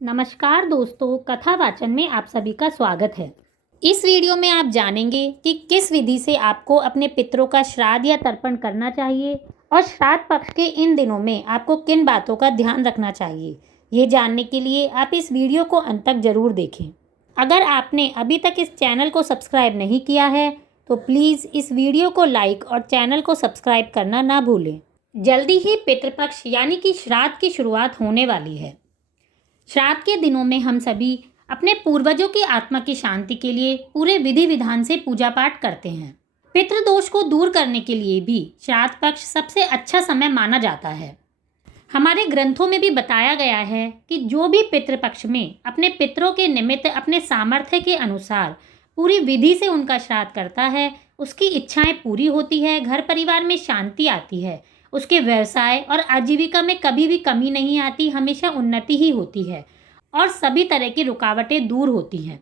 नमस्कार दोस्तों, कथा वाचन में आप सभी का स्वागत है। इस वीडियो में आप जानेंगे कि किस विधि से आपको अपने पितरों का श्राद्ध या तर्पण करना चाहिए और श्राद्ध पक्ष के इन दिनों में आपको किन बातों का ध्यान रखना चाहिए। ये जानने के लिए आप इस वीडियो को अंत तक जरूर देखें। अगर आपने अभी तक इस चैनल को सब्सक्राइब नहीं किया है तो प्लीज़ इस वीडियो को लाइक और चैनल को सब्सक्राइब करना ना भूलें। जल्दी ही पितृपक्ष यानी कि श्राद्ध की शुरुआत होने वाली है। श्राद्ध के दिनों में हम सभी अपने पूर्वजों की आत्मा की शांति के लिए पूरे विधि विधान से पूजा पाठ करते हैं। पितृदोष को दूर करने के लिए भी श्राद्ध पक्ष सबसे अच्छा समय माना जाता है। हमारे ग्रंथों में भी बताया गया है कि जो भी पितृपक्ष में अपने पितरों के निमित्त अपने सामर्थ्य के अनुसार पूरी विधि से उनका श्राद्ध करता है, उसकी इच्छाएं पूरी होती है, घर परिवार में शांति आती है, उसके व्यवसाय और आजीविका में कभी भी कमी नहीं आती, हमेशा उन्नति ही होती है और सभी तरह की रुकावटें दूर होती हैं।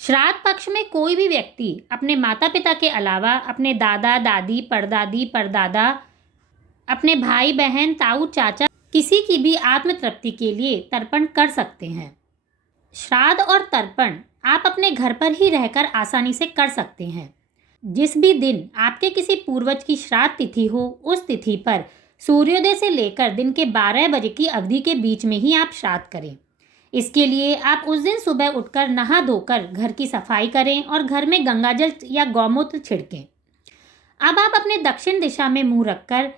श्राद्ध पक्ष में कोई भी व्यक्ति अपने माता पिता के अलावा अपने दादा दादी, परदादी, परदादा, अपने भाई बहन, ताऊ चाचा, किसी की भी आत्म तृप्ति के लिए तर्पण कर सकते हैं। श्राद्ध और तर्पण आप अपने घर पर ही रहकर आसानी से कर सकते हैं। जिस भी दिन आपके किसी पूर्वज की श्राद्ध तिथि हो, उस तिथि पर सूर्योदय से लेकर दिन के 12 बजे की अवधि के बीच में ही आप श्राद्ध करें। इसके लिए आप उस दिन सुबह उठकर नहा धोकर घर की सफाई करें और घर में गंगाजल या गौमूत्र छिड़कें। अब आप अपने दक्षिण दिशा में मुंह रखकर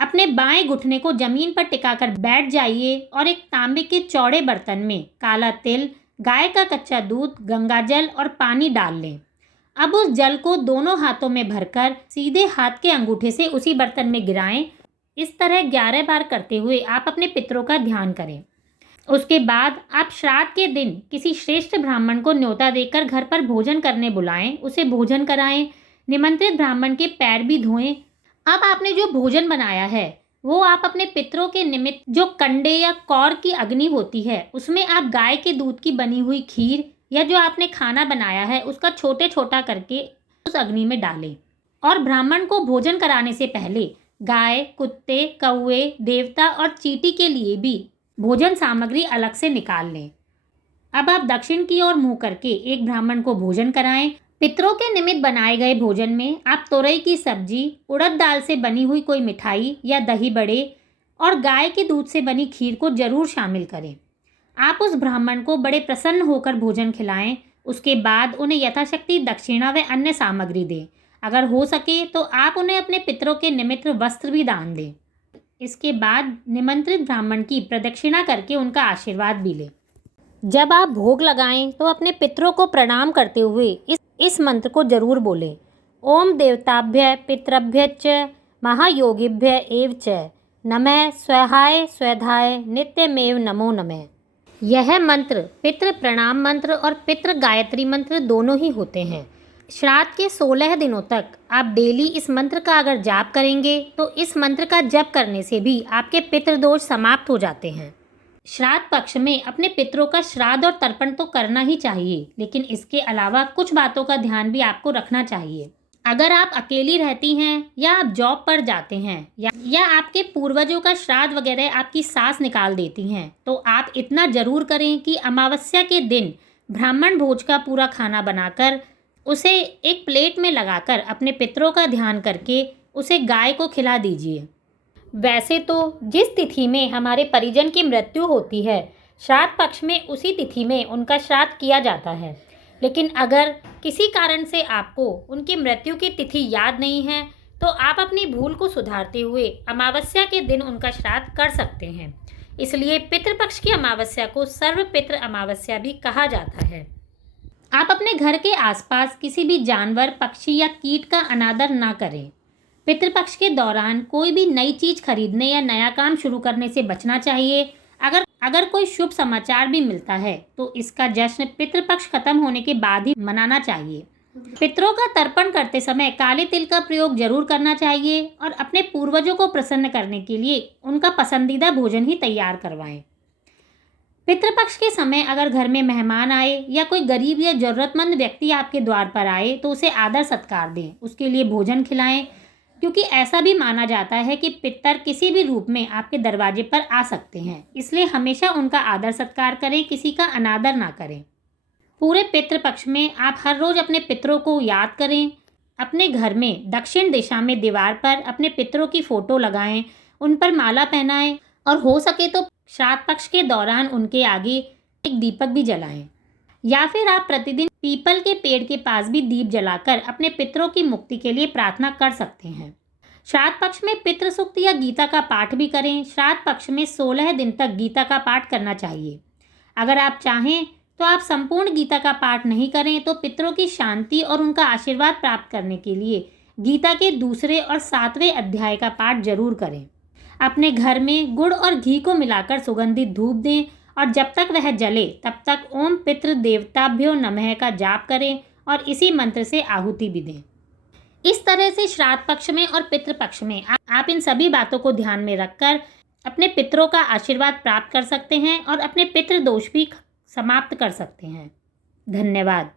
अपने बाएं घुटने को जमीन पर टिकाकर बैठ जाइए और एक तांबे के चौड़े बर्तन में काला तिल, गाय का कच्चा दूध, गंगाजल और पानी डाल लें। अब उस जल को दोनों हाथों में भरकर सीधे हाथ के अंगूठे से उसी बर्तन में गिराएं। इस तरह 11 बार करते हुए आप अपने पितरों का ध्यान करें। उसके बाद आप श्राद्ध के दिन किसी श्रेष्ठ ब्राह्मण को न्योता देकर घर पर भोजन करने बुलाएं, उसे भोजन कराएं। निमंत्रित ब्राह्मण के पैर भी धोएं। अब आपने जो भोजन बनाया है वो आप अपने पितरों के निमित्त जो कंडे या कौर की अग्नि होती है उसमें आप गाय के दूध की बनी हुई खीर या जो आपने खाना बनाया है उसका छोटे छोटा करके उस अग्नि में डालें और ब्राह्मण को भोजन कराने से पहले गाय, कुत्ते, कौवे, देवता और चींटी के लिए भी भोजन सामग्री अलग से निकाल लें। अब आप दक्षिण की ओर मुंह करके एक ब्राह्मण को भोजन कराएं। पितरों के निमित्त बनाए गए भोजन में आप तोरई की सब्जी, उड़द दाल से बनी हुई कोई मिठाई या दही बड़े और गाय के दूध से बनी खीर को जरूर शामिल करें। आप उस ब्राह्मण को बड़े प्रसन्न होकर भोजन खिलाएं। उसके बाद उन्हें यथाशक्ति दक्षिणा व अन्य सामग्री दें। अगर हो सके तो आप उन्हें अपने पितरों के निमित्त वस्त्र भी दान दें। इसके बाद निमंत्रित ब्राह्मण की प्रदक्षिणा करके उनका आशीर्वाद भी लें। जब आप भोग लगाएं तो अपने पितरों को प्रणाम करते हुए इस मंत्र को जरूर बोलें। ओम देवताभ्य पितृभ्य च महायोगिभ्य एव च नमः स्वाहाय स्वधाय नित्यमेव नमो नमः। यह मंत्र पितृ प्रणाम मंत्र और पितृ गायत्री मंत्र दोनों ही होते हैं। श्राद्ध के 16 दिनों तक आप डेली इस मंत्र का अगर जाप करेंगे तो इस मंत्र का जप करने से भी आपके पितृदोष समाप्त हो जाते हैं। श्राद्ध पक्ष में अपने पितरों का श्राद्ध और तर्पण तो करना ही चाहिए, लेकिन इसके अलावा कुछ बातों का ध्यान भी आपको रखना चाहिए। अगर आप अकेली रहती हैं या आप जॉब पर जाते हैं या आपके पूर्वजों का श्राद्ध वगैरह आपकी सास निकाल देती हैं तो आप इतना जरूर करें कि अमावस्या के दिन ब्राह्मण भोज का पूरा खाना बनाकर उसे एक प्लेट में लगाकर अपने पितरों का ध्यान करके उसे गाय को खिला दीजिए। वैसे तो जिस तिथि में हमारे परिजन की मृत्यु होती है, श्राद्ध पक्ष में उसी तिथि में उनका श्राद्ध किया जाता है, लेकिन अगर किसी कारण से आपको उनकी मृत्यु की तिथि याद नहीं है तो आप अपनी भूल को सुधारते हुए अमावस्या के दिन उनका श्राद्ध कर सकते हैं। इसलिए पितृपक्ष की अमावस्या को सर्वपितृ अमावस्या भी कहा जाता है। आप अपने घर के आसपास किसी भी जानवर, पक्षी या कीट का अनादर ना करें। पितृपक्ष के दौरान कोई भी नई चीज खरीदने या नया काम शुरू करने से बचना चाहिए। अगर कोई शुभ समाचार भी मिलता है तो इसका जश्न पितृपक्ष खत्म होने के बाद ही मनाना चाहिए। पितरों का तर्पण करते समय काले तिल का प्रयोग जरूर करना चाहिए और अपने पूर्वजों को प्रसन्न करने के लिए उनका पसंदीदा भोजन ही तैयार करवाएं। पितृपक्ष के समय अगर घर में मेहमान आए या कोई गरीब या जरूरतमंद व्यक्ति आपके द्वार पर आए तो उसे आदर सत्कार दें, उसके लिए भोजन खिलाएं, क्योंकि ऐसा भी माना जाता है कि पितर किसी भी रूप में आपके दरवाजे पर आ सकते हैं, इसलिए हमेशा उनका आदर सत्कार करें, किसी का अनादर ना करें। पूरे पितृपक्ष में आप हर रोज अपने पितरों को याद करें। अपने घर में दक्षिण दिशा में दीवार पर अपने पितरों की फोटो लगाएं, उन पर माला पहनाएं और हो सके तो श्राद्ध पक्ष के दौरान उनके आगे एक दीपक भी जलाएं। या फिर आप प्रतिदिन पीपल के पेड़ के पास भी दीप जलाकर अपने पितरों की मुक्ति के लिए प्रार्थना कर सकते हैं। श्राद्ध पक्ष में पितृ सूक्त या गीता का पाठ भी करें। श्राद्ध पक्ष में 16 दिन तक गीता का पाठ करना चाहिए। अगर आप चाहें तो आप संपूर्ण गीता का पाठ नहीं करें तो पितरों की शांति और उनका आशीर्वाद प्राप्त करने के लिए गीता के दूसरे और 7वें अध्याय का पाठ जरूर करें। अपने घर में गुड़ और घी को मिलाकर सुगंधित धूप दें और जब तक वह जले तब तक ओम पितृ देवताभ्यो नमः का जाप करें और इसी मंत्र से आहुति भी दें। इस तरह से श्राद्ध पक्ष में और पितृपक्ष में आप इन सभी बातों को ध्यान में रखकर अपने पितरों का आशीर्वाद प्राप्त कर सकते हैं और अपने पितृ दोष भी समाप्त कर सकते हैं। धन्यवाद।